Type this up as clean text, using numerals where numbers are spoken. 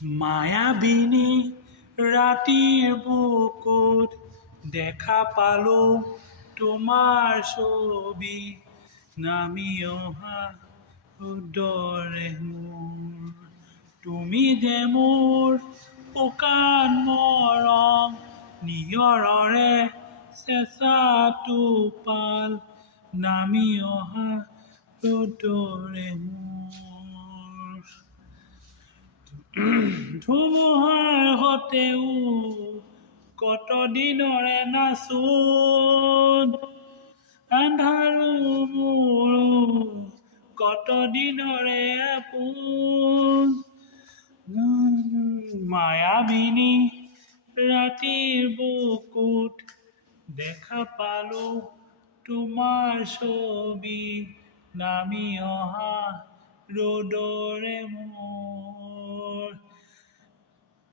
মায়াবিনী ৰাতিৰ বুকুত দেখা পালো তোমাৰ ছবি নামি অহা উদৰে মোৰ তুমি যে মোৰ শুকান মৰম নিয়ৰৰে চেঁচা টোপাল নামি অহা উদৰে মোৰ ধুমুহাৰ সতেও কত দিনৰে নাচোন আন্ধাৰো মোৰ কত দিনৰে আপোন মায়াবিনী ৰাতিৰ বুকুত দেখা পালো তোমাৰ ছবি নামি অহা ৰ'দৰে মোৰ